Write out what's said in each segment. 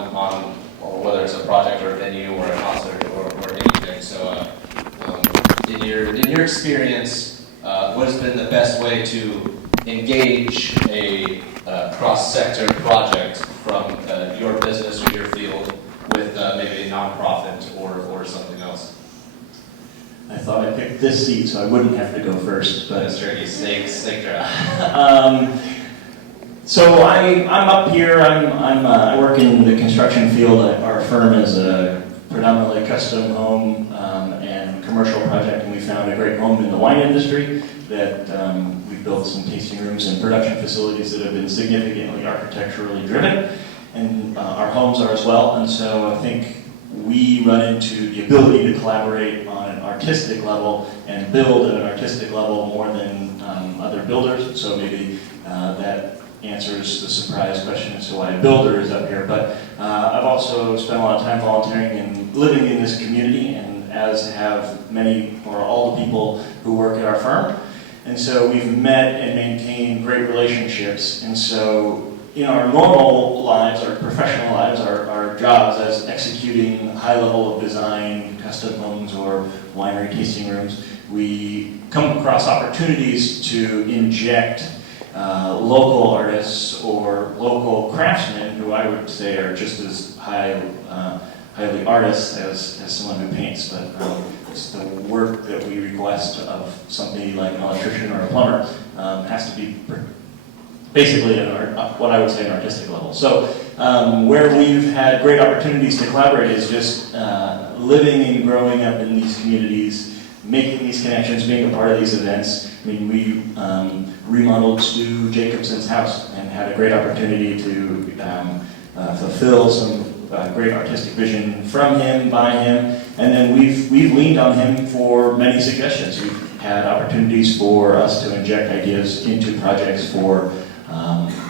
on or whether it's a project or a venue or a concert or anything. So in your experience, what has been the best way to engage a cross-sector project from your business or your field with maybe a nonprofit or something else? I thought I picked this seat so I wouldn't have to go first, but that's tricky. Snake draft. So I'm up here. I work in the construction field. Our firm is a predominantly custom home and commercial project, and we found a great home in the wine industry that we've built some tasting rooms and production facilities that have been significantly architecturally driven, and our homes are as well. And so I think we run into the ability to collaborate on an artistic level and build at an artistic level more than other builders. So maybe that answers the surprise question as to why a builder is up here. But I've also spent a lot of time volunteering and living in this community, and as have many or all the people who work at our firm. And so we've met and maintained great relationships. And so in our normal lives, our professional lives, our jobs as executing high level of design, custom homes or winery tasting rooms, we come across opportunities to inject local artists or local craftsmen who I would say are just as highly artists as someone who paints, but it's the work that we request of somebody like an electrician or a plumber has to be basically what I would say an artistic level. So where we've had great opportunities to collaborate is just living and growing up in these communities, making these connections, being a part of these events. I mean, we remodeled Stu Jacobson's house and had a great opportunity to fulfill some great artistic vision from him, by him, and then we've leaned on him for many suggestions. We've had opportunities for us to inject ideas into projects for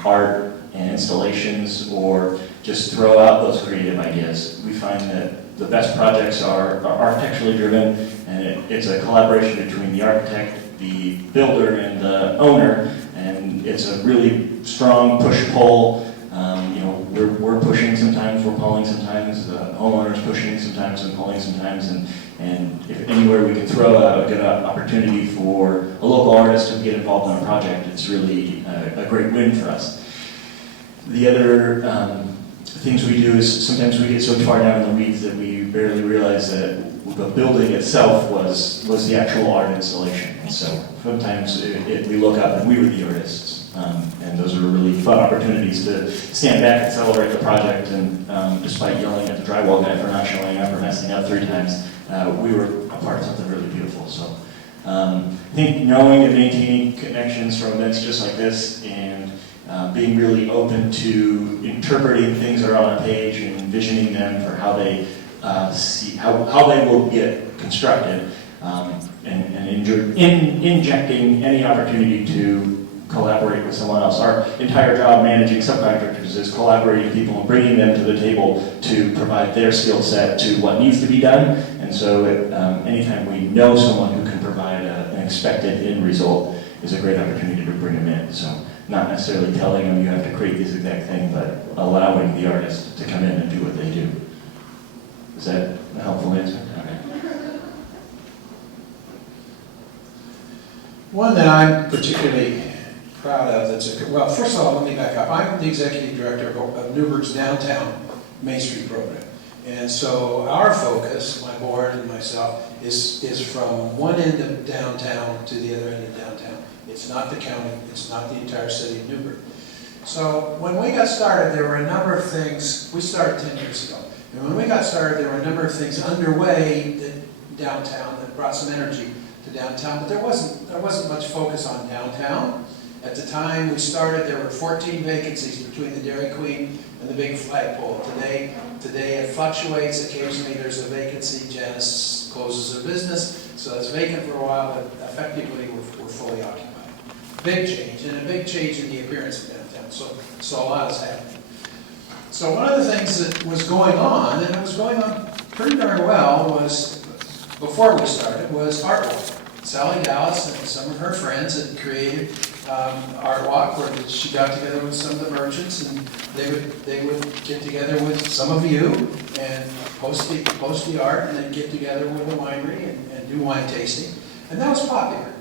art and installations, or just throw out those creative ideas. We find that the best projects are architecturally driven, and it's a collaboration between the architect, the builder, and the owner, and it's a really strong push-pull. We're pushing sometimes, we're pulling sometimes, the homeowner's pushing sometimes and pulling sometimes, and if anywhere we can throw out a good opportunity for a local artist to get involved in a project, it's really a great win for us. The other things we do is sometimes we get so far down in the weeds that we barely realize that the building itself was the actual art installation. And so sometimes we look up and we were the artists. And those are really fun opportunities to stand back and celebrate the project. And despite yelling at the drywall guy for not showing up or messing up 3 times, we were a part of something really beautiful. So I think knowing and maintaining connections from events just like this, and being really open to interpreting things that are on a page and envisioning them for how they see how they will get constructed, and injecting any opportunity to collaborate with someone else. Our entire job managing subcontractors is collaborating with people and bringing them to the table to provide their skill set to what needs to be done. And so anytime we know someone who can provide an expected end result is a great opportunity to bring them in. So not necessarily telling them you have to create this exact thing, but allowing the artist to come in and do what they do. Is that a helpful answer? Okay. One that I'm particularly proud of, well, first of all, let me back up. I'm the executive director of Newberg's downtown Main Street program. And so our focus, my board and myself, is from one end of downtown to the other end of downtown. It's not the county, it's not the entire city of Newberg. So when we got started, there were a number of things. We started 10 years ago. And when we got started, there were a number of things underway downtown that brought some energy to downtown, but there wasn't much focus on downtown. At the time we started, there were 14 vacancies between the Dairy Queen and the big flagpole. Today it fluctuates. Occasionally there's a vacancy. Janice closes her business, so it's vacant for a while, but effectively we're fully occupied. Big change, and a big change in the appearance of downtown. So a lot has happened. So one of the things that was going on, and it was going on pretty darn well, was, before we started, was artwork. Sally Dallas and some of her friends had created art walk where she got together with some of the merchants, and they would get together with some of you and post the art, and then get together with the winery and do wine tasting. And that was popular.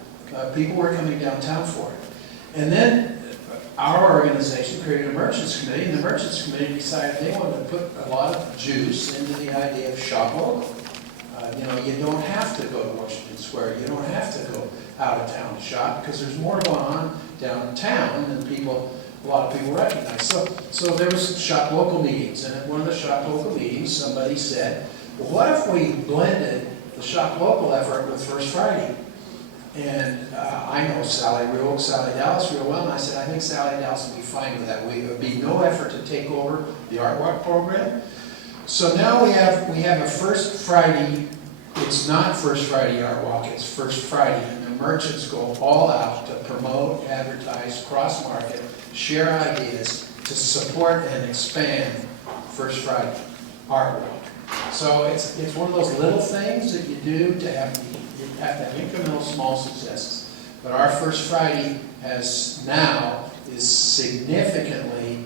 People were coming downtown for it. And then our organization created a merchants committee, and the merchants committee decided they wanted to put a lot of juice into the idea of shop local. You don't have to go to Washington Square. You don't have to go out of town to shop, because there's more going on downtown than a lot of people recognize. So there was some shop local meetings, and at one of the shop local meetings, somebody said, well, what if we blended the shop local effort with First Friday? And I know Sally Dallas real well, and I said, I think Sally Dallas would be fine with that. It would be no effort to take over the Art Walk program. So now we have a First Friday. It's not First Friday Art Walk, it's First Friday, and the merchants go all out to promote, advertise, cross-market, share ideas to support and expand First Friday Art Walk. So it's one of those little things that you do to have incremental small successes. But our First Friday is significantly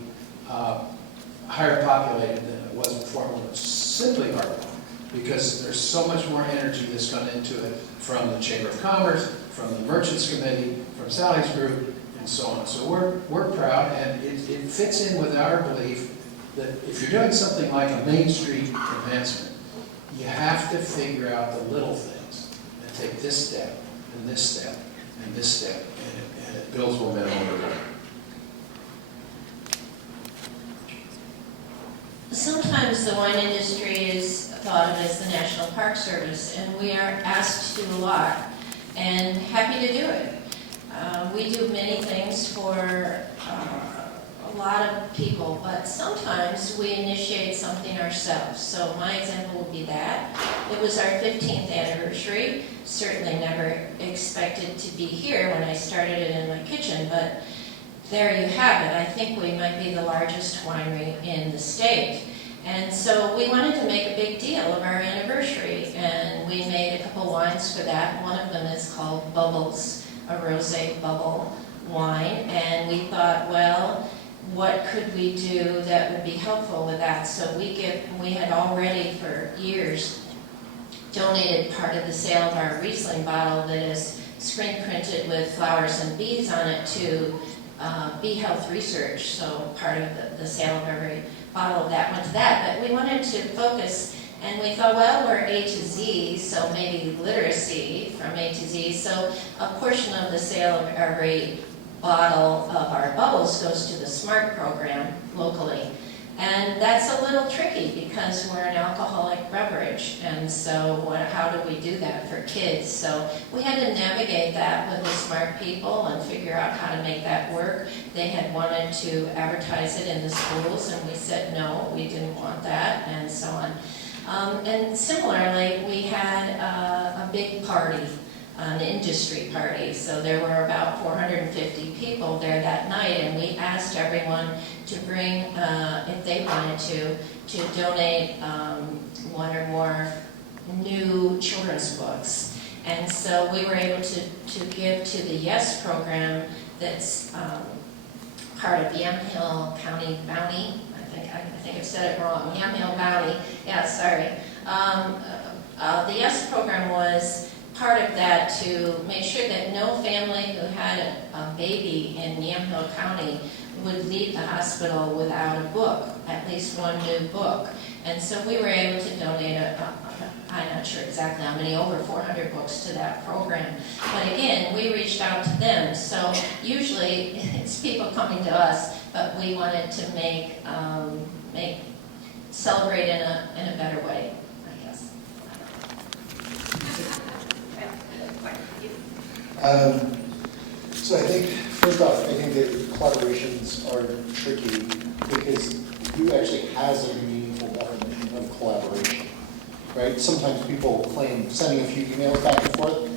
higher populated than it was before when it was simply Art Walk, because there's so much more energy that's gone into it from the Chamber of Commerce, from the Merchants Committee, from Sally's group, and so on. So we're proud, and it fits in with our belief that if you're doing something like a Main Street advancement, you have to figure out the little things and take this step, and this step, and this step, and it builds momentum over time. Sometimes the wine industry is thought of as the National Park Service, and we are asked to do a lot, and happy to do it. We do many things for a lot of people, but sometimes we initiate something ourselves. So my example would be that. It was our 15th anniversary. Certainly never expected to be here when I started it in my kitchen, but there you have it. I think we might be the largest winery in the state. And so we wanted to make a big deal of our anniversary, and we made a couple wines for that. One of them is called Bubbles, a rosé bubble wine, and we thought, well, what could we do that would be helpful with that? So we had already for years donated part of the sale of our Riesling bottle that is screen printed with flowers and bees on it to Bee Health Research. So part of the sale of every bottle of that went to that. But we wanted to focus, and we thought, well, we're A to Z, so maybe literacy from A to Z. So a portion of the sale of every bottle of our bubbles goes to the SMART program locally. And that's a little tricky because we're an alcoholic beverage, and so how do we do that for kids? So we had to navigate that with the SMART people and figure out how to make that work. They had wanted to advertise it in the schools, and we said no, we didn't want that, and so on. And similarly, we had a big party, an industry party. So there were about 450 people there that night, and we asked everyone to bring, if they wanted to donate one or more new children's books. And so we were able to give to the YES program that's part of Yamhill County Bounty. I think I said it wrong. Yamhill Bounty. Yeah, sorry. The YES program was part of that to make sure that no family who had a baby in Yamhill County would leave the hospital without a book, at least one new book. And so we were able to donate, I'm not sure exactly how many, over 400 books to that program. But again, we reached out to them. So usually it's people coming to us, but we wanted to celebrate in a better way, I guess. So I think, first off, I think that collaborations are tricky because who actually has a meaningful definition of collaboration, right? Sometimes people claim sending a few emails back and forth,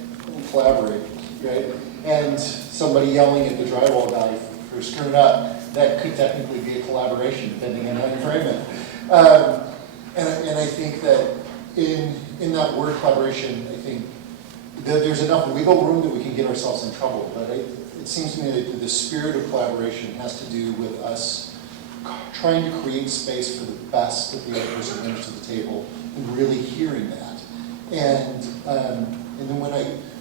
collaborate, right? And somebody yelling at the drywall guy for screwing up, that could technically be a collaboration, depending on how you frame it. And I think that in that word collaboration, I think there's enough wiggle room that we can get ourselves in trouble, but it seems to me that the spirit of collaboration has to do with us trying to create space for the best that the other person brings to the table and really hearing that. And then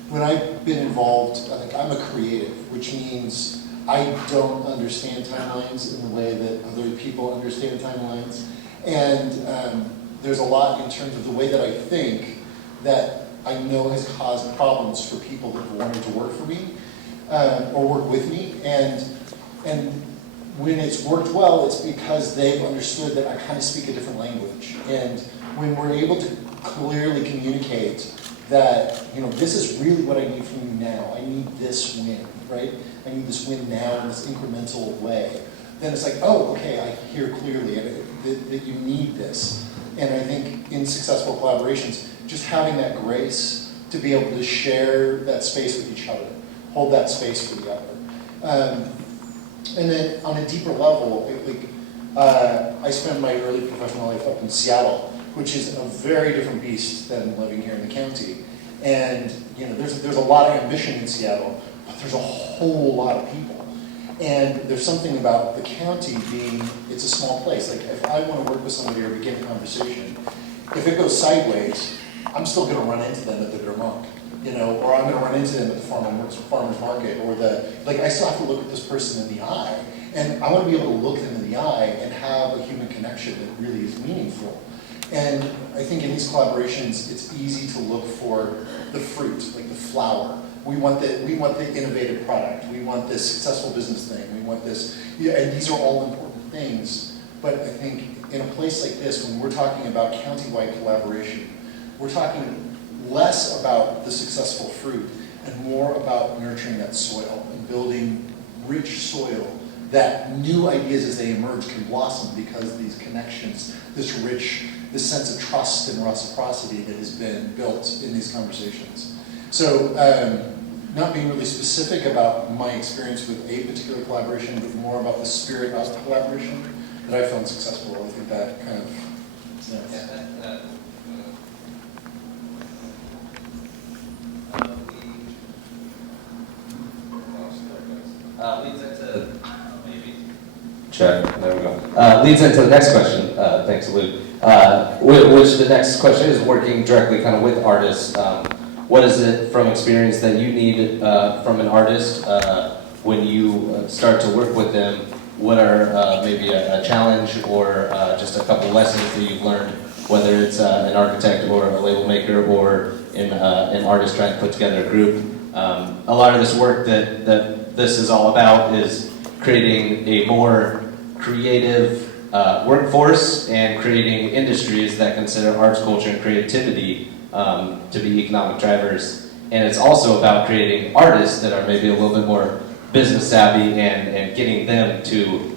when I've been involved, like I'm a creative, which means I don't understand timelines in the way that other people understand timelines. And there's a lot in terms of the way that I think that I know has caused problems for people that have wanted to work for me or work with me. And when it's worked well, it's because they've understood that I kind of speak a different language. And when we're able to clearly communicate that, this is really what I need from you now. I need this win, right? I need this win now in this incremental way. Then it's like, oh, okay, I hear clearly that you need this. And I think in successful collaborations, just having that grace to be able to share that space with each other, hold that space for the other. And then on a deeper level, I spent my early professional life up in Seattle, which is a very different beast than living here in the county. And there's a lot of ambition in Seattle, but there's a whole lot of people. And there's something about the county being, it's a small place. Like if I want to work with somebody or begin a conversation, if it goes sideways, I'm still going to run into them at the Vermont, or I'm going to run into them at the farmer's market, or I still have to look at this person in the eye. And I want to be able to look them in the eye and have a human connection that really is meaningful. And I think in these collaborations, it's easy to look for the fruit, like the flower. We want the innovative product. We want this successful business thing. We want this, and these are all important things. But I think in a place like this, when we're talking about county-wide collaboration, we're talking less about the successful fruit and more about nurturing that soil and building rich soil that new ideas as they emerge can blossom because these connections, this sense of trust and reciprocity that has been built in these conversations. So not being really specific about my experience with a particular collaboration, but more about the spirit of the collaboration that I found successful. I think that kind of, leads into check. There we go. Leads into the next question. Thanks, Luke. Which the next question is working directly kind of with artists. What is it from experience that you need from an artist when you start to work with them? What are maybe a challenge or just a couple lessons that you've learned, whether it's an architect or a label maker or an artist trying to put together a group? A lot of this work that this is all about is creating a more creative workforce and creating industries that consider arts, culture, and creativity to be economic drivers. And it's also about creating artists that are maybe a little bit more business savvy and getting them to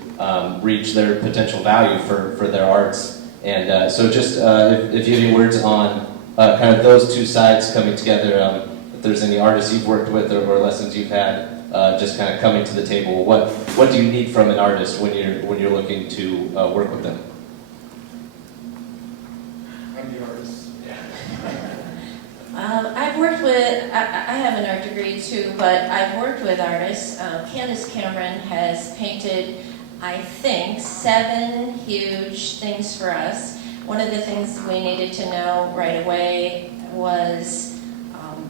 reach their potential value for their arts. And so just if you have any words on kind of those two sides coming together, if there's any artists you've worked with or lessons you've had, just kind of coming to the table, what do you need from an artist when you're looking to work with them? I'm the artist. I've worked with, I have an art degree too, but I've worked with artists. Candace Cameron has painted, I think, 7 huge things for us. One of the things we needed to know right away was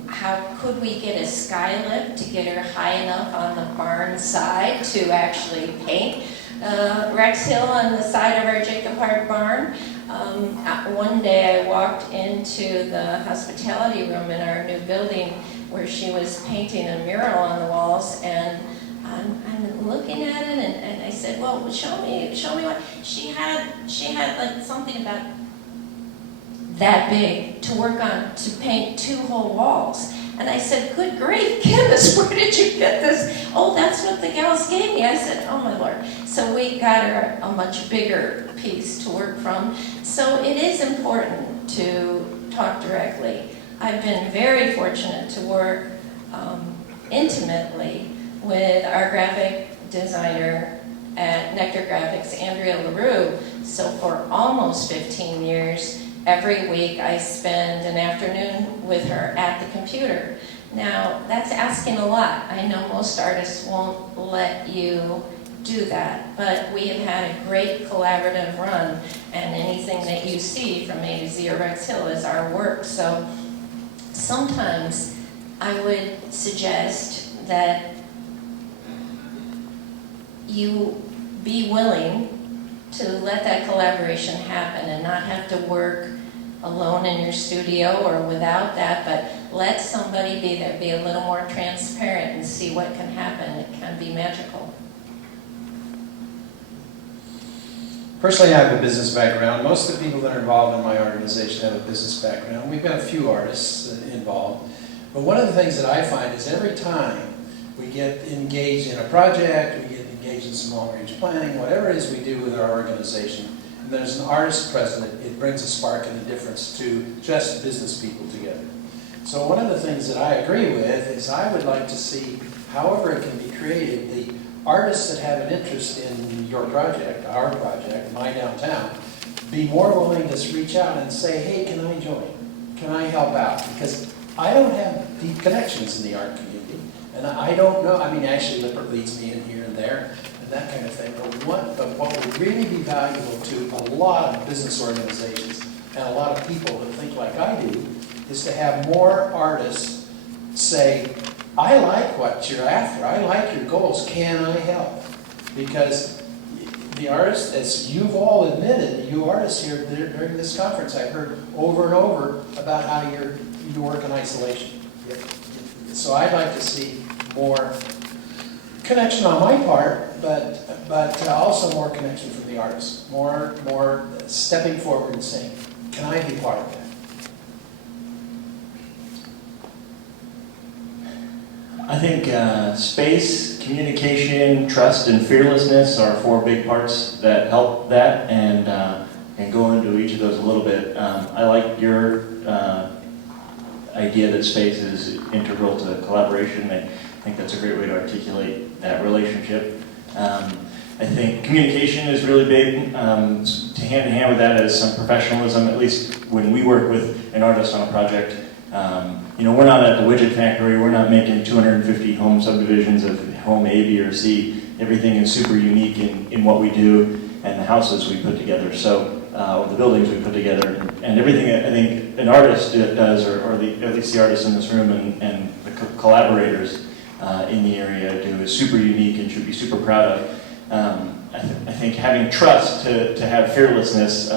how could we get a sky lift to get her high enough on the barn side to actually paint Rex Hill on the side of our Jacob Hart barn. One day I walked into the hospitality room in our new building where she was painting a mural on the walls, and I'm looking at it and I said, well, show me what she had like something about that big to work on to paint 2 whole walls. And I said, good grief, Candace, where did you get this? Oh, that's what the gals gave me. I said, oh my Lord. So we got her a much bigger piece to work from. So it is important to talk directly. I've been very fortunate to work intimately with our graphic designer at Nectar Graphics, Andrea LaRue. So for almost 15 years, every week I spend an afternoon with her at the computer. Now, that's asking a lot. I know most artists won't let you do that, but we have had a great collaborative run, and anything that you see from A to Z or Yccc is our work. So sometimes I would suggest that you be willing to let that collaboration happen and not have to work alone in your studio or without that, but let somebody be there, be a little more transparent and see what can happen. It can be magical. Personally, I have a business background. Most of the people that are involved in my organization have a business background. We've got a few artists involved. But one of the things that I find is every time we get engaged in a project, we get engaged in some long-range planning, whatever it is we do with our organization, and there's an artist present, it brings a spark and a difference to just business people together. So one of the things that I agree with is I would like to see, however it can be created, the artists that have an interest in your project, our project, My Downtown, be more willing to reach out and say, hey, can I join? Can I help out? Because I don't have deep connections in the art community, and I don't know, I mean, actually Lippert leads me in here and there, and that kind of thing, but what would really be valuable to a lot of business organizations and a lot of people that think like I do, is to have more artists say, I like what you're after, I like your goals, can I help? Because the artists, as you've all admitted, you artists here during this conference, I've heard over and over about how you work in isolation. So I'd like to see more connection on my part, but also more connection from the artists, more stepping forward and saying, can I be part of that? I think space, communication, trust, and fearlessness are 4 big parts that help that, and go into each of those a little bit. I like your idea that space is integral to collaboration. I think that's a great way to articulate that relationship. I think communication is really big. To hand in hand with that is some professionalism, at least when we work with an artist on a project. We're not at the widget factory, we're not making 250 home subdivisions of home A, B, or C. Everything is super unique in what we do and the houses we put together, or the buildings we put together. And everything I think an artist does, or at least the artists in this room and the collaborators in the area do, is super unique and should be super proud of. I think having trust to have fearlessness,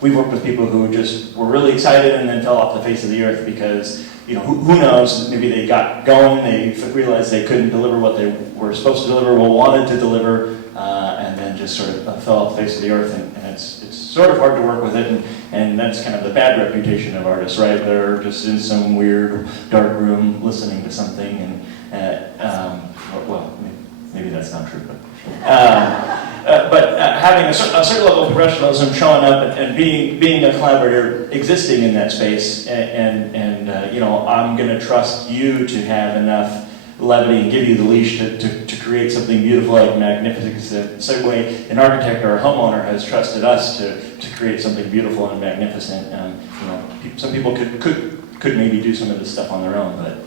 we've worked with people who just were really excited and then fell off the face of the earth because, who knows, maybe they got going, they realized they couldn't deliver what they were supposed to deliver, wanted to deliver, and then just sort of fell off the face of the earth, and it's sort of hard to work with it, and that's kind of the bad reputation of artists, right? They're just in some weird dark room listening to something, and maybe that's not true, but having a certain level of professionalism, showing up and being a collaborator, existing in that space, and I'm going to trust you to have enough levity and give you the leash to create something beautiful, like magnificent. The same way an architect or a homeowner has trusted us to create something beautiful and magnificent. Some people could maybe do some of this stuff on their own, but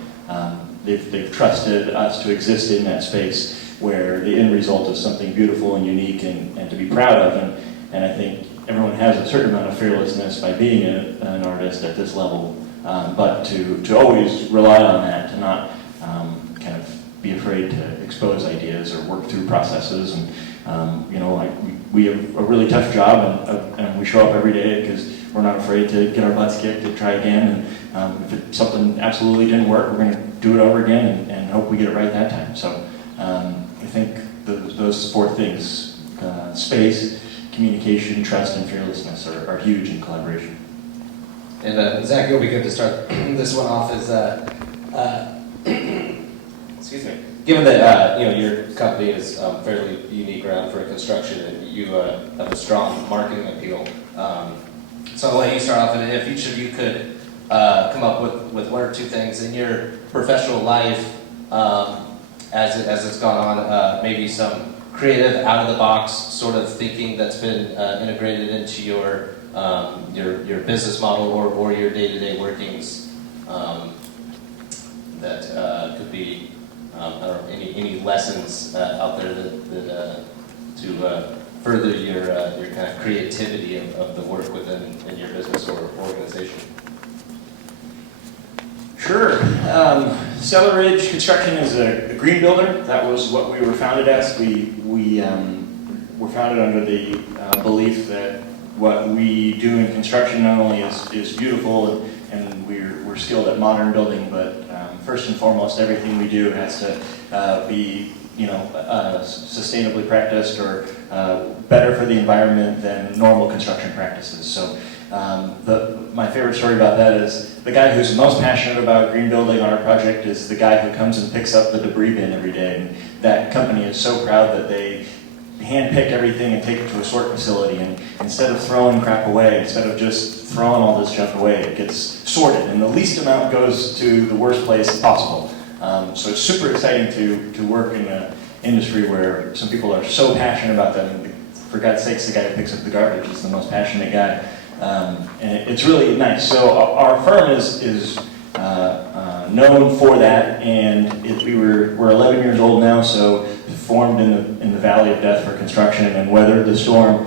they've trusted us to exist in that space where the end result is something beautiful and unique and to be proud of. And I think everyone has a certain amount of fearlessness by being an artist at this level, but to always rely on that, to not kind of be afraid to expose ideas or work through processes. And we have a really tough job, and we show up every day because we're not afraid to get our butts kicked and try again. And if something absolutely didn't work, we're going to do it over again and hope we get it right that time. So I think those 4 things, space, communication, trust, and fearlessness are huge in collaboration. And Zach, it'll be good to start this one off as, excuse me. Given that your company is fairly unique around for construction, and you have a strong marketing appeal, so I'll let you start off. And if each of you could come up with 1 or 2 things in your professional life as it's gone on, maybe some creative, out-of-the-box sort of thinking that's been integrated into your your business model or your day-to-day workings, that could be I don't know, any lessons out there that to further your kind of creativity of the work within your business or organization. Sure. Stellar Ridge Construction is a green builder. That was what we were founded as. We were founded under the belief that what we do in construction not only is beautiful and we're skilled at modern building, but first and foremost, everything we do has to be sustainably practiced or better for the environment than normal construction practices. So my favorite story about that is the guy who's most passionate about green building on our project is the guy who comes and picks up the debris bin every day. And that company is so proud that they hand-pick everything and take it to a sort facility. And instead of throwing crap away, instead of just throwing all this junk away, it gets sorted. And the least amount goes to the worst place possible. So it's super exciting to work in an industry where some people are so passionate about that. And for God's sakes, the guy who picks up the garbage is the most passionate guy. And it's really nice. So our firm is known for that, and we're 11 years old now, so formed in the Valley of Death for construction and weathered the storm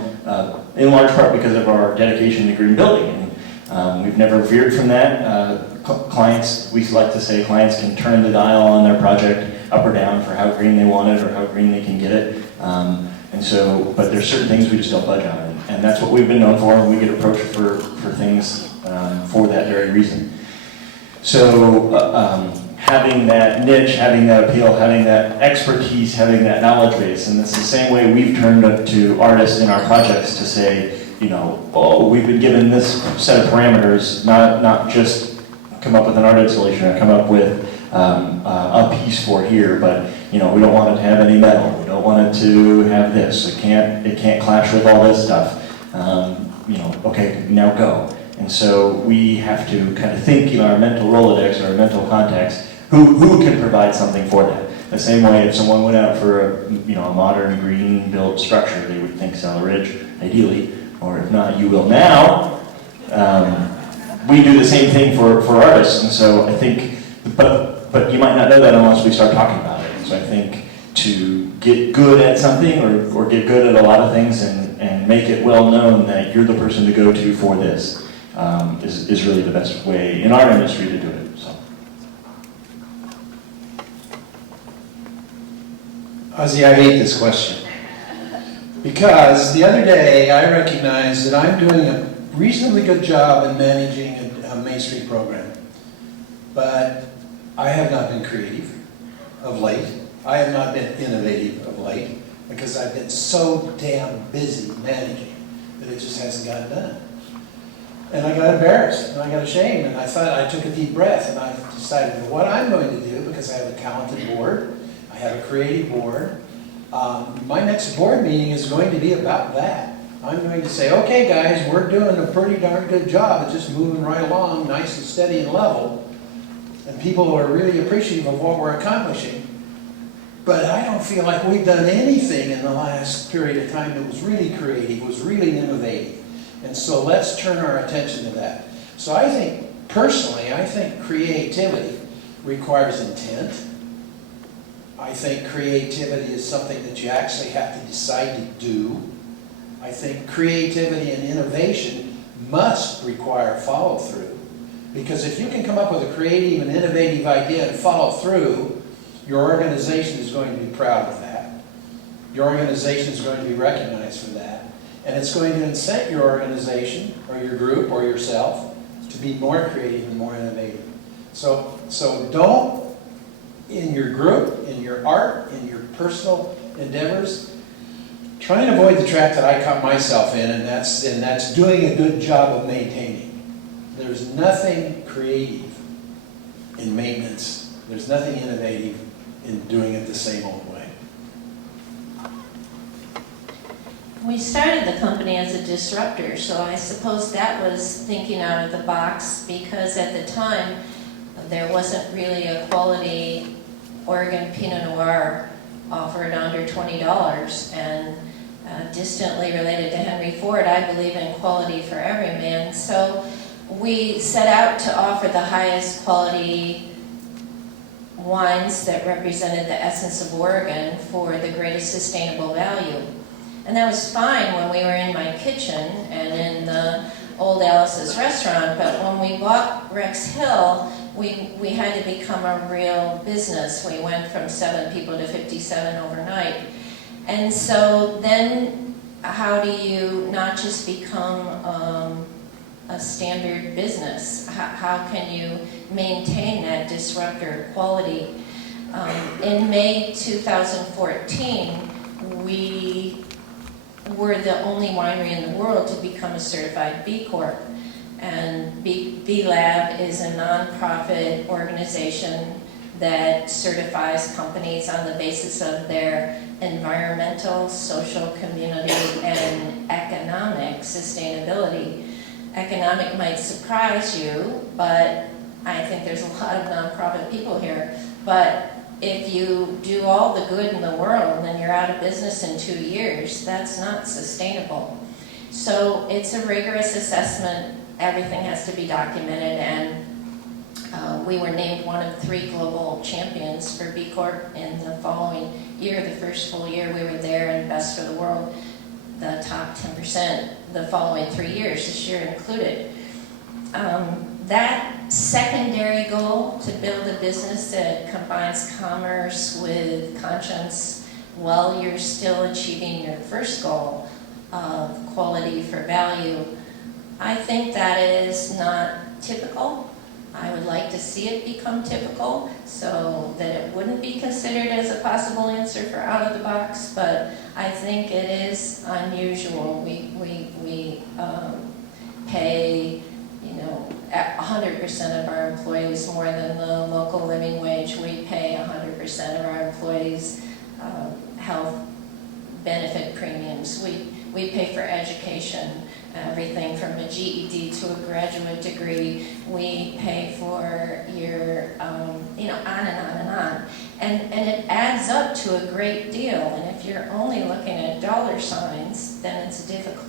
in large part because of our dedication to green building. And we've never veered from that. Clients, we like to say, clients can turn the dial on their project up or down for how green they want it or how green they can get it. But there's certain things we just don't budge on. And that's what we've been known for, and we get approached for things for that very reason. So having that niche, having that appeal, having that expertise, having that knowledge base, and it's the same way we've turned up to artists in our projects to say, we've been given this set of parameters, not just come up with an art installation or come up with a piece for here, but we don't want it to have any metal. We don't want it to have this. It can't clash with all this stuff. Okay, now go. And so we have to kind of think in our mental Rolodex or our mental context, who can provide something for that? The same way if someone went out for a modern green built structure, they would think Stellar Ridge, ideally, or if not, you will now. We do the same thing for artists, and so I think, but you might not know that unless we start talking about it. And so I think to get good at something or get good at a lot of things and make it well known that you're the person to go to for this is really the best way in our industry to do it. So. Ozzy, I hate this question. Because the other day I recognized that I'm doing a reasonably good job in managing a Main Street program. But I have not been creative of late. I have not been innovative of late because I've been so damn busy managing that it just hasn't gotten done. And I got embarrassed and I got ashamed and I thought, I took a deep breath and I decided what I'm going to do, because I have a talented board, I have a creative board. My next board meeting is going to be about that. I'm going to say, okay guys, we're doing a pretty darn good job. It's just moving right along, nice and steady and level. And people are really appreciative of what we're accomplishing. But I don't feel like we've done anything in the last period of time that was really creative, was really innovative. And so let's turn our attention to that. So I think, personally, creativity requires intent. I think creativity is something that you actually have to decide to do. I think creativity and innovation must require follow-through. Because if you can come up with a creative and innovative idea and follow through, your organization is going to be proud of that. Your organization is going to be recognized for that. And it's going to incent your organization or your group or yourself to be more creative and more innovative. So don't, in your group, in your art, in your personal endeavors, try and avoid the trap that I caught myself in, and that's doing a good job of maintaining. There's nothing creative in maintenance. There's nothing innovative in doing it the same old way. We started the company as a disruptor, so I suppose that was thinking out of the box, because at the time there wasn't really a quality Oregon Pinot Noir offered under $20, and distantly related to Henry Ford, I believe in quality for every man. So we set out to offer the highest quality wines that represented the essence of Oregon for the greatest sustainable value. And that was fine when we were in my kitchen and in the old Alice's restaurant, but when we bought Rex Hill, we had to become a real business. We went from 7 people to 57 overnight. And so then how do you not just become a standard business? How can you maintain that disruptor quality? In May 2014, we were the only winery in the world to become a certified B Corp. And B Lab is a nonprofit organization that certifies companies on the basis of their environmental, social, community, and economic sustainability. Economic might surprise you, but I think there's a lot of nonprofit people here. But if you do all the good in the world and you're out of business in 2 years, that's not sustainable. So it's a rigorous assessment. Everything has to be documented, and we were named one of 3 global champions for B Corp in the following year. The first full year we were there, and best for the world, the top 10% the following 3 years, this year included. That secondary goal, to build a business that combines commerce with conscience while you're still achieving your first goal of quality for value, I think that is not typical. I would like to see it become typical so that it wouldn't be considered as a possible answer for out of the box, but I think it is unusual. We pay 100% of our employees more than the local living wage. We pay 100% of our employees health benefit premiums. We pay for education, everything from a GED to a graduate degree. We pay for your, on and on and on. And it adds up to a great deal. And if you're only looking at dollar signs, then it's difficult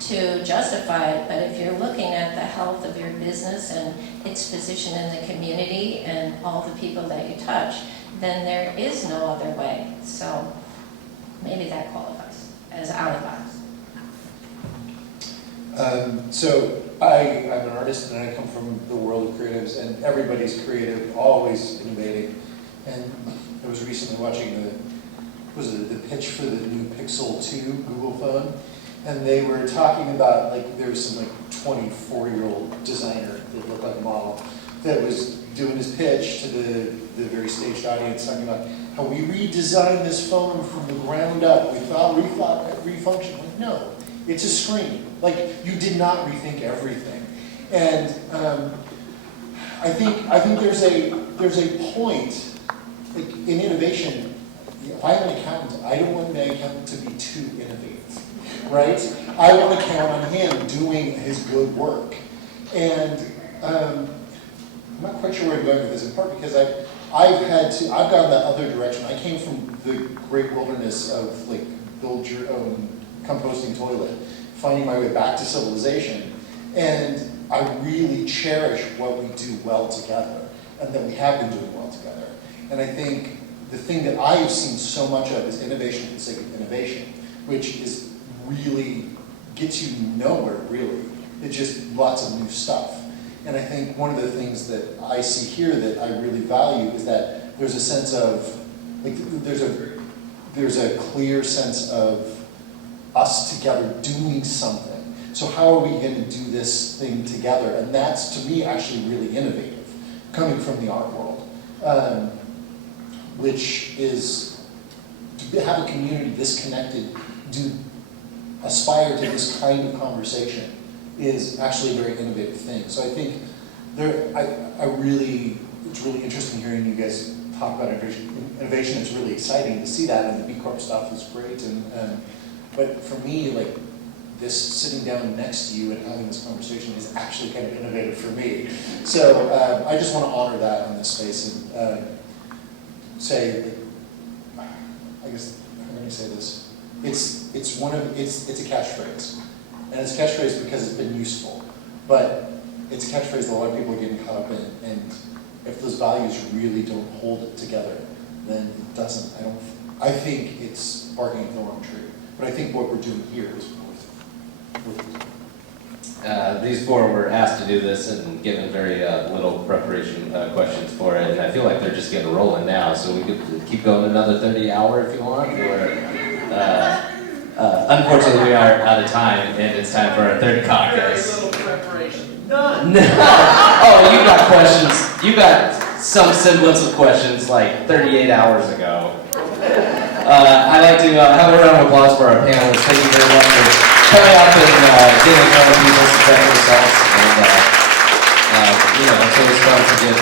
to justify it. But if you're looking at the health of your business and its position in the community and all the people that you touch, then there is no other way. So maybe that qualifies as out of the box. So I'm an artist, and I come from the world of creatives, and everybody's creative, always innovating. And I was recently watching the pitch for the new Pixel 2 Google phone, and they were talking about, there was some 24-year-old designer that looked like a model that was doing his pitch to the very staged audience, talking about how we redesigned this phone from the ground up. We rethought every function. No, it's a screen. You did not rethink everything. And I think there's a point in innovation. If I'm an accountant, I don't want my accountant to be too innovative, right? I want to count on him doing his good work. And I'm not quite sure where I'm going with this, in part because I've gone the other direction. I came from the great wilderness of build your own composting toilet, finding my way back to civilization. And I really cherish what we do well together, and that we have been doing well together. And I think the thing that I have seen so much of is innovation for the sake of innovation, which is really gets you nowhere, really. It's just lots of new stuff. And I think one of the things that I see here that I really value is that there's a sense of, there's a clear sense of us together doing something. So how are we going to do this thing together? And that's, to me, actually really innovative, coming from the art world, which is to have a community this connected, to aspire to this kind of conversation is actually a very innovative thing. So I think it's really interesting hearing you guys talk about innovation. It's really exciting to see that, and the B Corp stuff is great. But for me, this sitting down next to you and having this conversation is actually kind of innovative for me. So I just want to honor that in this space and say, I guess I'm going to say this. It's a catchphrase. And it's a catchphrase because it's been useful. But it's a catchphrase that a lot of people are getting caught up in. And if those values really don't hold it together, then it doesn't. I think it's barking up the wrong tree. But I think what we're doing here is worth it. These four were asked to do this and given very little preparation questions for it, and I feel like they're just getting rolling now, so we could keep going another 30 hours if you want, or unfortunately we are out of time, and it's time for our third caucus. Very little preparation. None. Oh, you got questions. You got some semblance of questions like 38 hours ago. I'd like to have a round of applause for our panelists. Thank you very much for coming up and getting in front of people to check results. And it's always fun to get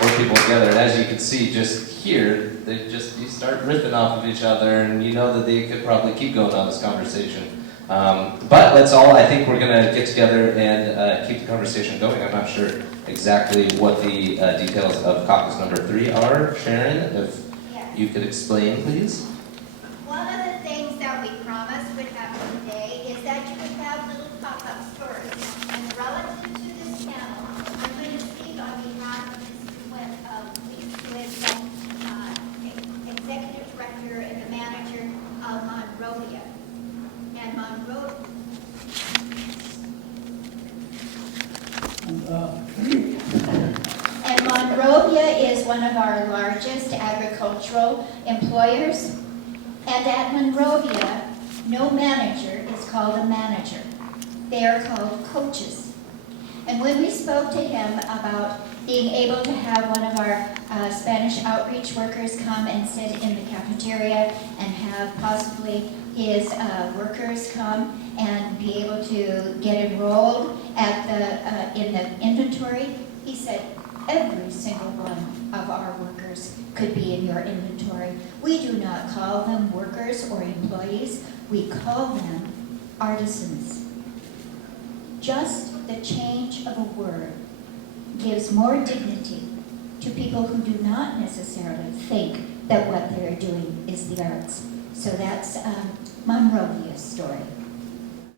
more people together. And as you can see, just here, you start riffing off of each other, and you know that they could probably keep going on this conversation. But let's all, I think we're going to get together and keep the conversation going. I'm not sure exactly what the details of caucus number 3 are. Sharon, if you could explain, please. One of the things that we promised would happen today is that you would have little pop-up stores. And relative to this panel, I'm going to speak on behalf of Mr. Executive Director and the Manager of Monrovia. And Monrovia is one of our largest agricultural employers. And at Monrovia, no manager is called a manager. They are called coaches. And when we spoke to him about being able to have one of our Spanish outreach workers come and sit in the cafeteria and have possibly his workers come and be able to get enrolled at in the inventory, he said every single one of our workers could be in your inventory. We do not call them workers or employees. We call them artisans. Just the change of a word gives more dignity to people who do not necessarily think that what they're doing is the arts. So that's Monrovia's story.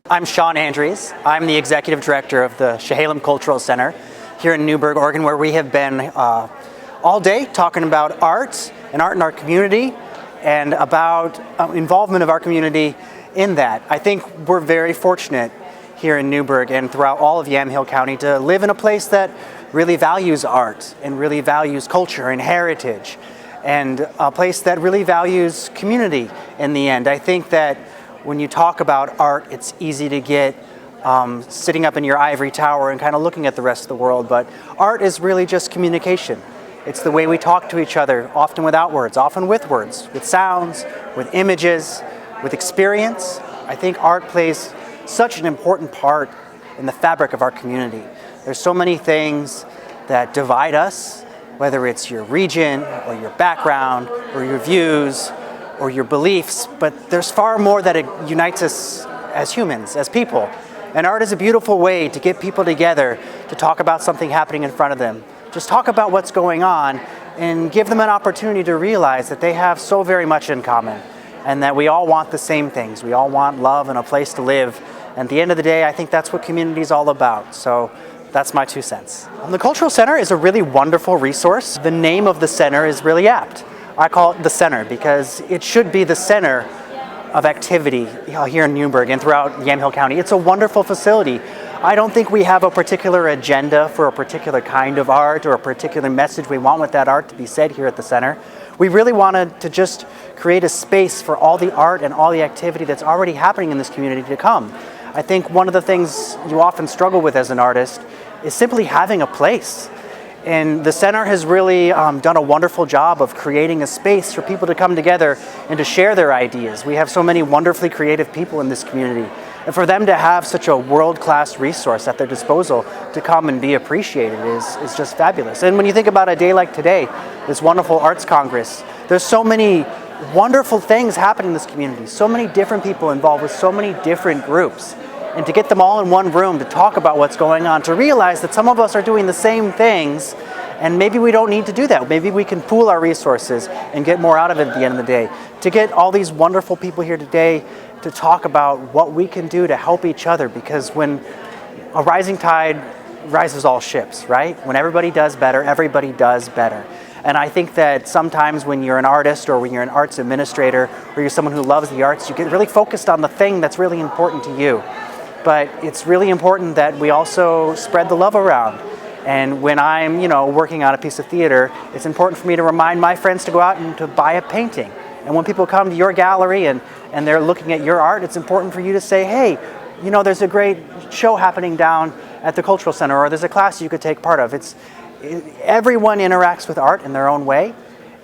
I'm Sean Andrews. I'm the Executive Director of the Chehelam Cultural Center here in Newberg, Oregon, where we have been all day talking about art and art in our community and about involvement of our community in that. I think we're very fortunate here in Newberg and throughout all of Yamhill County to live in a place that really values art and really values culture and heritage, and a place that really values community in the end. I think that when you talk about art, it's easy to get sitting up in your ivory tower and kind of looking at the rest of the world, but art is really just communication. It's the way we talk to each other, often without words, often with words, with sounds, with images, with experience. I think art plays such an important part in the fabric of our community. There's so many things that divide us, whether it's your region or your background or your views or your beliefs, but there's far more that unites us as humans, as people. And art is a beautiful way to get people together to talk about something happening in front of them. Just talk about what's going on and give them an opportunity to realize that they have so very much in common and that we all want the same things. We all want love and a place to live. And at the end of the day, I think that's what community is all about. So that's my 2 cents. The Cultural Center is a really wonderful resource. The name of the center is really apt. I call it the center because it should be the center of activity here in Newberg and throughout Yamhill County. It's a wonderful facility. I don't think we have a particular agenda for a particular kind of art or a particular message we want with that art to be said here at the center. We really wanted to just create a space for all the art and all the activity that's already happening in this community to come. I think one of the things you often struggle with as an artist is simply having a place. And the center has really done a wonderful job of creating a space for people to come together and to share their ideas. We have so many wonderfully creative people in this community. And for them to have such a world-class resource at their disposal to come and be appreciated is just fabulous. And when you think about a day like today, this wonderful Arts Congress, there's so many wonderful things happening in this community, so many different people involved with so many different groups. And to get them all in one room to talk about what's going on, to realize that some of us are doing the same things And maybe we don't need to do that. Maybe we can pool our resources and get more out of it at the end of the day. To get all these wonderful people here today to talk about what we can do to help each other, because when a rising tide rises all ships, right? When everybody does better, everybody does better. And I think that sometimes when you're an artist or when you're an arts administrator or you're someone who loves the arts, you get really focused on the thing that's really important to you. But it's really important that we also spread the love around. And when I'm, working on a piece of theater, it's important for me to remind my friends to go out and to buy a painting. And when people come to your gallery and they're looking at your art, it's important for you to say, hey, there's a great show happening down at the Cultural Center, or there's a class you could take part of. Everyone interacts with art in their own way,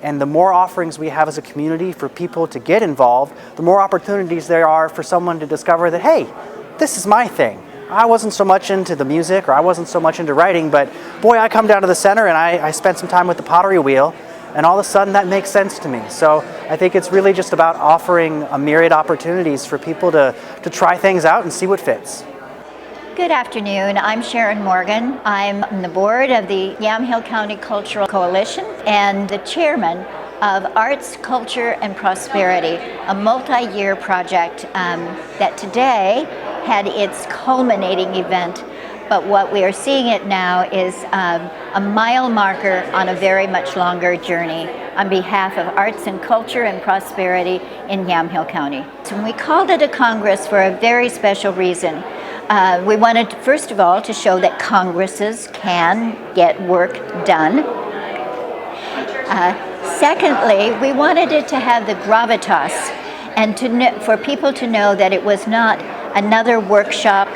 and the more offerings we have as a community for people to get involved, the more opportunities there are for someone to discover that, hey, this is my thing. I wasn't so much into the music, or I wasn't so much into writing, but boy, I come down to the center and I spent some time with the pottery wheel, and all of a sudden that makes sense to me. So I think it's really just about offering a myriad opportunities for people to try things out and see what fits. Good afternoon. I'm Sharon Morgan. I'm on the board of the Yamhill County Cultural Coalition and the chairman of Arts, Culture, and Prosperity, a multi-year project that today had its culminating event. But what we are seeing it now is a mile marker on a very much longer journey on behalf of arts and culture and prosperity in Yamhill County. So we called it a Congress for a very special reason. We wanted, first of all, to show that Congresses can get work done. Secondly, we wanted it to have the gravitas and for people to know that it was not another workshop,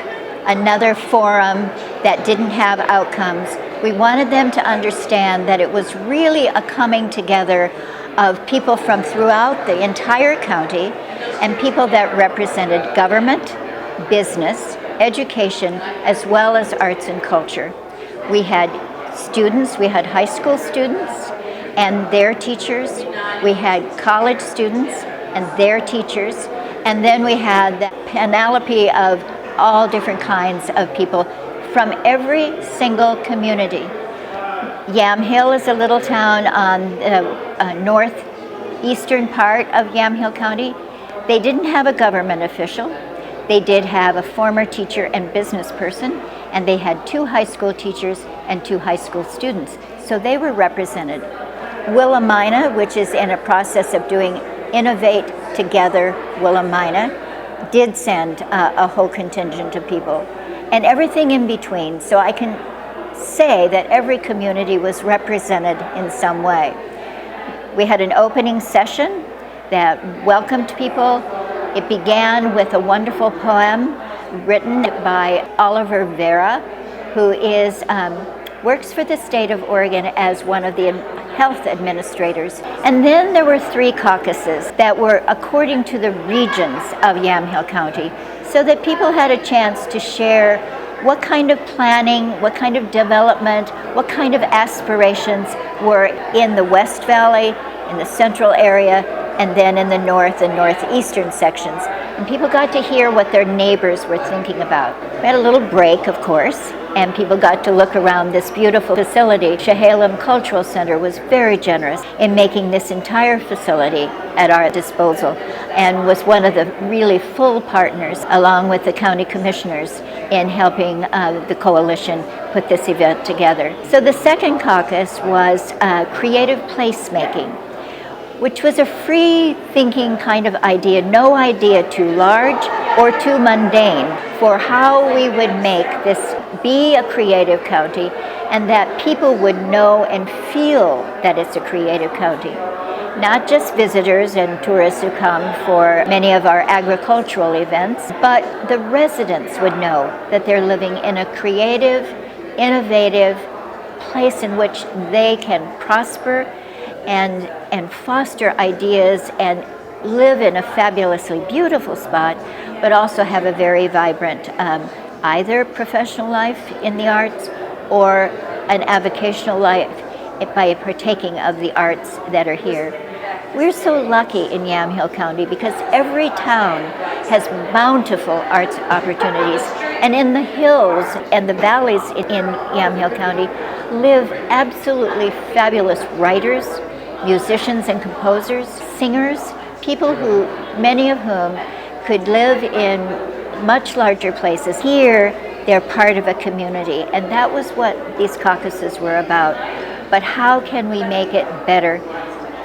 another forum that didn't have outcomes. We wanted them to understand that it was really a coming together of people from throughout the entire county and people that represented government, business, education, as well as arts and culture. We had students, we had high school students and their teachers, we had college students and their teachers, and then we had the panoply of all different kinds of people from every single community. Yamhill is a little town on the northeastern part of Yamhill County. They didn't have a government official. They did have a former teacher and business person, and they had 2 high school teachers and 2 high school students. So they were represented. Willamina, which is in a process of doing Innovate Together Willamina, did send a whole contingent of people, and everything in between. So I can say that every community was represented in some way. We had an opening session that welcomed people. It began with a wonderful poem written by Oliver Vera, who works for the state of Oregon as one of the health administrators. And then there were 3 caucuses that were according to the regions of Yamhill County, so that people had a chance to share what kind of planning, what kind of development, what kind of aspirations were in the West Valley, in the central area, and then in the north and northeastern sections. And people got to hear what their neighbors were thinking about. We had a little break, of course, and people got to look around this beautiful facility. Chehelam Cultural Center was very generous in making this entire facility at our disposal and was one of the really full partners, along with the county commissioners, in helping the coalition put this event together. So the second caucus was creative placemaking, which was a free-thinking kind of idea, no idea too large or too mundane, for how we would make this be a creative county and that people would know and feel that it's a creative county. Not just visitors and tourists who come for many of our agricultural events, but the residents would know that they're living in a creative, innovative place in which they can prosper and foster ideas and live in a fabulously beautiful spot, but also have a very vibrant either professional life in the arts or an avocational life by partaking of the arts that are here. We're so lucky in Yamhill County because every town has bountiful arts opportunities. And in the hills and the valleys in Yamhill County live absolutely fabulous writers, musicians and composers, singers, people who, many of whom could live in much larger places. Here, they're part of a community, and that was what these caucuses were about. But how can we make it better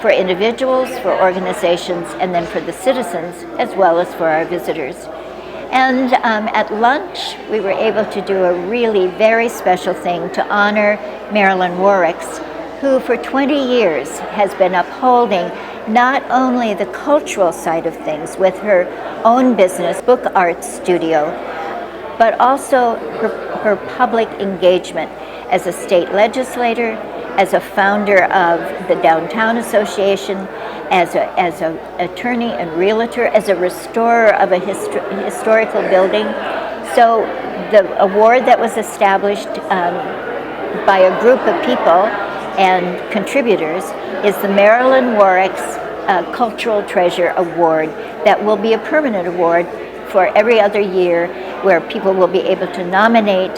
for individuals, for organizations, and then for the citizens, as well as for our visitors? And at lunch, we were able to do a really very special thing to honor Marilyn Warricks, who for 20 years has been upholding not only the cultural side of things with her own business, Book Art Studio, but also her public engagement as a state legislator, as a founder of the Downtown Association, as an attorney and realtor, as a restorer of a historical building. So the award that was established by a group of people and contributors is the Marilyn Warricks Cultural Treasure Award that will be a permanent award for every other year, where people will be able to nominate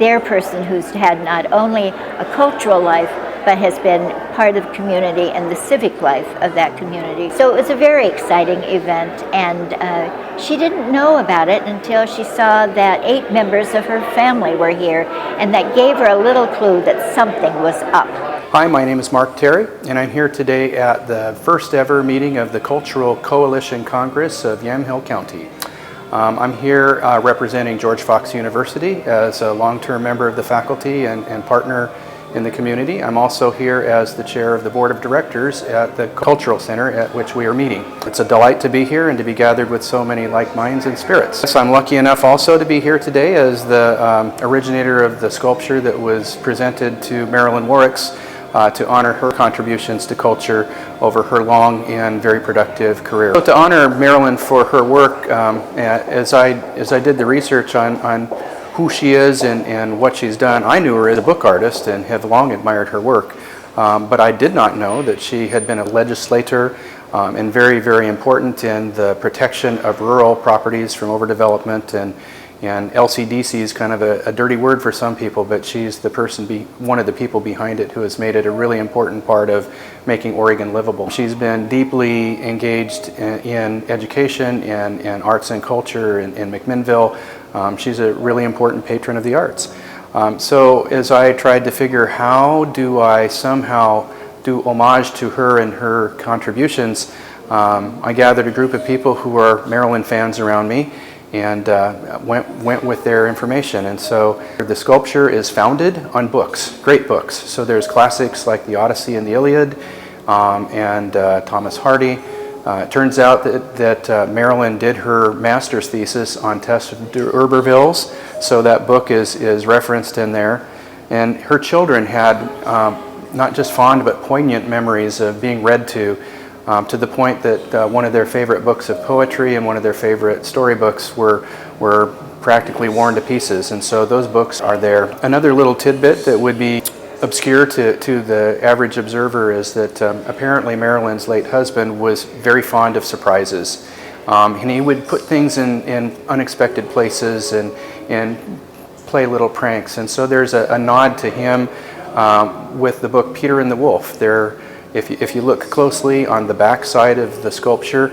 their person who's had not only a cultural life, but has been part of community and the civic life of that community. So it was a very exciting event, and she didn't know about it until she saw that 8 members of her family were here, and that gave her a little clue that something was up. Hi, my name is Mark Terry, and I'm here today at the first ever meeting of the Cultural Coalition Congress of Yamhill County. I'm here representing George Fox University as a long-term member of the faculty and partner in the community. I'm also here as the chair of the board of directors at the Cultural Center at which we are meeting. It's a delight to be here and to be gathered with so many like minds and spirits. So I'm lucky enough also to be here today as the originator of the sculpture that was presented to Marilyn Warricks to honor her contributions to culture over her long and very productive career. So to honor Marilyn for her work, as I did the research on who she is and what she's done, I knew her as a book artist and have long admired her work, but I did not know that she had been a legislator and very, very important in the protection of rural properties from overdevelopment, and LCDC is kind of a dirty word for some people, but she's the person, one of the people behind it who has made it a really important part of making Oregon livable. She's been deeply engaged in education and arts and culture in McMinnville. She's a really important patron of the arts. So as I tried to figure how do I somehow do homage to her and her contributions, I gathered a group of people who are Marilyn fans around me, and went with their information. And so the sculpture is founded on books, great books. So there's classics like the Odyssey and the Iliad, and Thomas Hardy. It turns out that Marilyn did her master's thesis on Tess d'Urberville's, so that book is referenced in there. And her children had not just fond but poignant memories of being read to the point that one of their favorite books of poetry and one of their favorite storybooks were practically worn to pieces, and so those books are there. Another little tidbit that would be obscure to the average observer is that apparently Marilyn's late husband was very fond of surprises, and he would put things in unexpected places and play little pranks, and so there's a nod to him with the book Peter and the Wolf. If you look closely on the back side of the sculpture,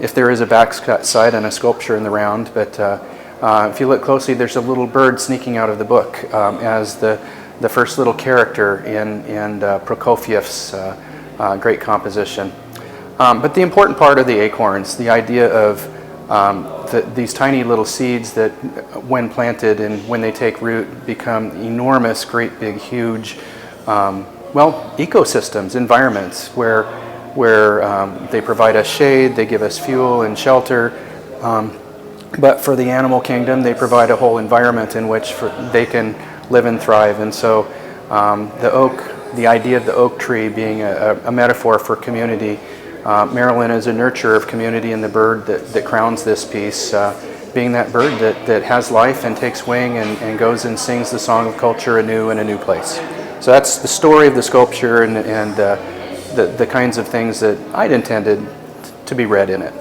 if there is a back side on a sculpture in the round, but if you look closely, there's a little bird sneaking out of the book as the first little character in Prokofiev's great composition. But the important part are the acorns, the idea of these tiny little seeds that when planted and when they take root become enormous, great big, huge ecosystems, environments where they provide us shade, they give us fuel and shelter, but for the animal kingdom they provide a whole environment in which they can live and thrive. And so the idea of the oak tree being a metaphor for community, Marilyn is a nurturer of community, and the bird that crowns this piece being that bird that has life and takes wing and goes and sings the song of culture anew in a new place. So that's the story of the sculpture and the kinds of things that I'd intended to be read in it.